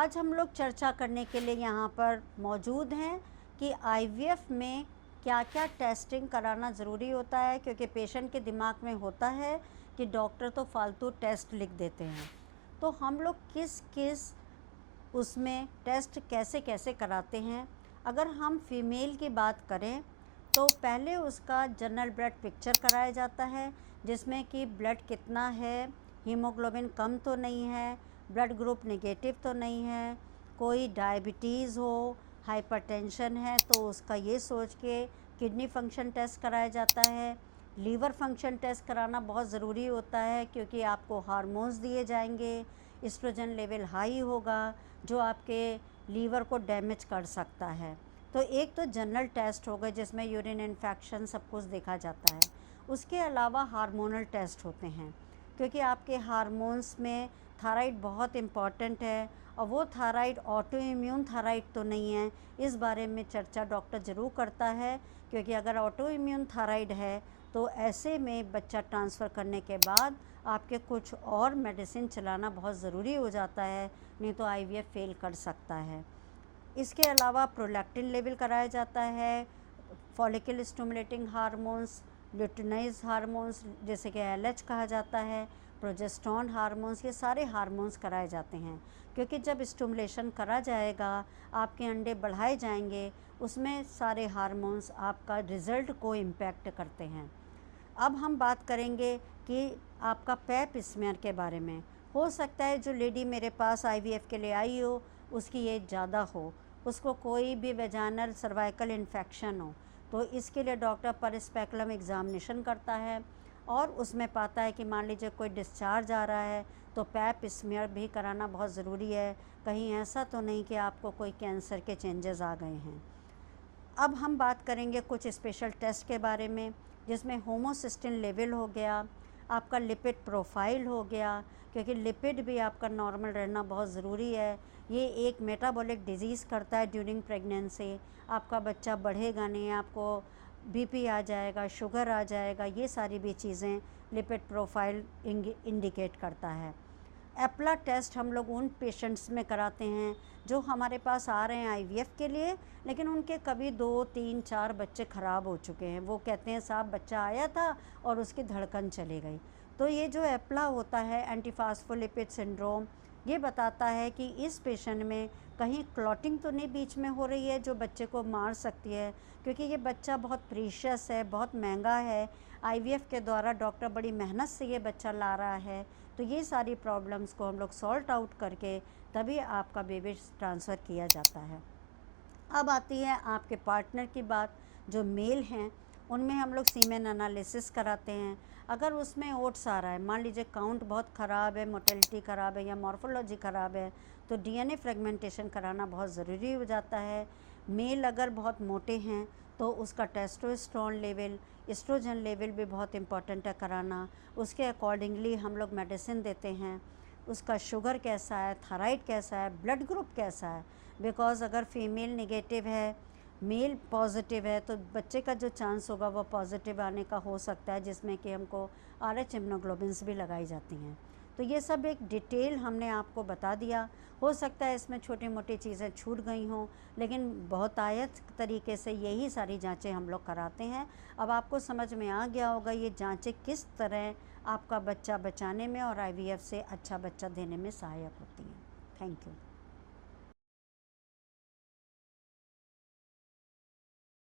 आज हम लोग चर्चा करने के लिए यहाँ पर मौजूद हैं कि आईवीएफ में क्या क्या टेस्टिंग कराना ज़रूरी होता है, क्योंकि पेशेंट के दिमाग में होता है कि डॉक्टर तो फालतू टेस्ट लिख देते हैं। तो हम लोग किस किस उसमें टेस्ट कैसे कैसे कराते हैं। अगर हम फीमेल की बात करें तो पहले उसका जनरल ब्लड पिक्चर कराया जाता है, जिसमें कि ब्लड कितना है, हीमोग्लोबिन कम तो नहीं है, ब्लड ग्रुप नेगेटिव तो नहीं है, कोई डायबिटीज़ हो, हाइपरटेंशन है तो उसका ये सोच के किडनी फंक्शन टेस्ट कराया जाता है। लीवर फंक्शन टेस्ट कराना बहुत ज़रूरी होता है, क्योंकि आपको हार्मोन्स दिए जाएंगे, एस्ट्रोजन लेवल हाई होगा जो आपके लीवर को डैमेज कर सकता है। तो एक तो जनरल टेस्ट होगा जिसमें यूरिन इन्फेक्शन सब कुछ देखा जाता है। उसके अलावा हार्मोनल टेस्ट होते हैं, क्योंकि आपके हार्मोन्स में थायराइड बहुत इम्पॉर्टेंट है, और वो थायराइड ऑटो इम्यून थायराइड तो नहीं है, इस बारे में चर्चा डॉक्टर ज़रूर करता है। क्योंकि अगर ऑटो इम्यून थायराइड है तो ऐसे में बच्चा ट्रांसफ़र करने के बाद आपके कुछ और मेडिसिन चलाना बहुत ज़रूरी हो जाता है, नहीं तो आईवीएफ फेल कर सकता है। इसके अलावा प्रोलैक्टिन लेवल कराया जाता है, फॉलिकल स्टिमुलेटिंग हार्मोन्स, ल्यूटिनाइज हार्मोन्स जैसे कि एलएच कहा जाता है, प्रोजेस्टेरोन हार्मोन्स, ये सारे हार्मोन्स कराए जाते हैं। क्योंकि जब स्टिमुलेशन करा जाएगा, आपके अंडे बढ़ाए जाएंगे, उसमें सारे हार्मोन्स आपका रिज़ल्ट को इम्पैक्ट करते हैं। अब हम बात करेंगे कि आपका पैप स्मेयर के बारे में। हो सकता है जो लेडी मेरे पास आईवीएफ के लिए आई हो उसकी एज ज़्यादा हो, उसको कोई भी वेजाइनल सर्वाइकल इन्फेक्शन हो, तो इसके लिए डॉक्टर पर स्पेकुलम एग्जामिनेशन करता है और उसमें पाता है कि मान लीजिए कोई डिस्चार्ज आ रहा है तो पैप स्मेयर भी कराना बहुत ज़रूरी है, कहीं ऐसा तो नहीं कि आपको कोई कैंसर के चेंजेस आ गए हैं। अब हम बात करेंगे कुछ स्पेशल टेस्ट के बारे में, जिसमें होमोसिस्टिन लेवल हो गया, आपका लिपिड प्रोफाइल हो गया, क्योंकि लिपिड भी आपका नॉर्मल रहना बहुत ज़रूरी है। ये एक मेटाबॉलिक डिजीज़ करता है ड्यूरिंग प्रेगनेंसी, आपका बच्चा बढ़ेगा नहीं, आपको बीपी आ जाएगा, शुगर आ जाएगा, ये सारी भी चीज़ें लिपिड प्रोफाइल इंडिकेट करता है। एप्ला टेस्ट हम लोग उन पेशेंट्स में कराते हैं जो हमारे पास आ रहे हैं आईवीएफ के लिए, लेकिन उनके कभी 2, 3, 4 बच्चे ख़राब हो चुके हैं। वो कहते हैं साहब बच्चा आया था और उसकी धड़कन चली गई। तो ये जो एप्ला होता है, एंटीफॉस्फोलिपिड सिंड्रोम, ये बताता है कि इस पेशेंट में कहीं क्लॉटिंग तो नहीं बीच में हो रही है जो बच्चे को मार सकती है, क्योंकि ये बच्चा बहुत प्रीशियस है, बहुत महंगा है। आईवीएफ के द्वारा डॉक्टर बड़ी मेहनत से ये बच्चा ला रहा है। तो ये सारी प्रॉब्लम्स को हम लोग सॉल्ट आउट करके तभी आपका बेबी ट्रांसफ़र किया जाता है। अब आती है आपके पार्टनर की बात। जो मेल हैं उनमें हम लोग सीमेन एनालिसिस कराते हैं। अगर उसमें ओट्स आ रहा है, मान लीजिए काउंट बहुत ख़राब है, मोटेलिटी ख़राब है या मॉर्फोलॉजी ख़राब है, तो डीएनए फ्रेगमेंटेशन कराना बहुत ज़रूरी हो जाता है। मेल अगर बहुत मोटे हैं तो उसका टेस्टोस्टेरोन लेवल, एस्ट्रोजन लेवल भी बहुत इम्पॉर्टेंट है कराना। उसके अकॉर्डिंगली हम लोग मेडिसिन देते हैं। उसका शुगर कैसा है, थायराइड कैसा है, ब्लड ग्रुप कैसा है, बिकॉज़ अगर फीमेल नेगेटिव है, मेल पॉजिटिव है, तो बच्चे का जो चांस होगा वो पॉजिटिव आने का हो सकता है, जिसमें कि हमको RH इम्यूनोग्लोबिन्स भी लगाई जाती हैं। तो ये सब एक डिटेल हमने आपको बता दिया। हो सकता है इसमें छोटी मोटी चीज़ें छूट गई हों, लेकिन बहुतायत तरीके से यही सारी जांचें हम लोग कराते हैं। अब आपको समझ में आ गया होगा ये जांचें किस तरह आपका बच्चा बचाने में और आईवीएफ से अच्छा बच्चा देने में सहायक होती हैं। Thank you.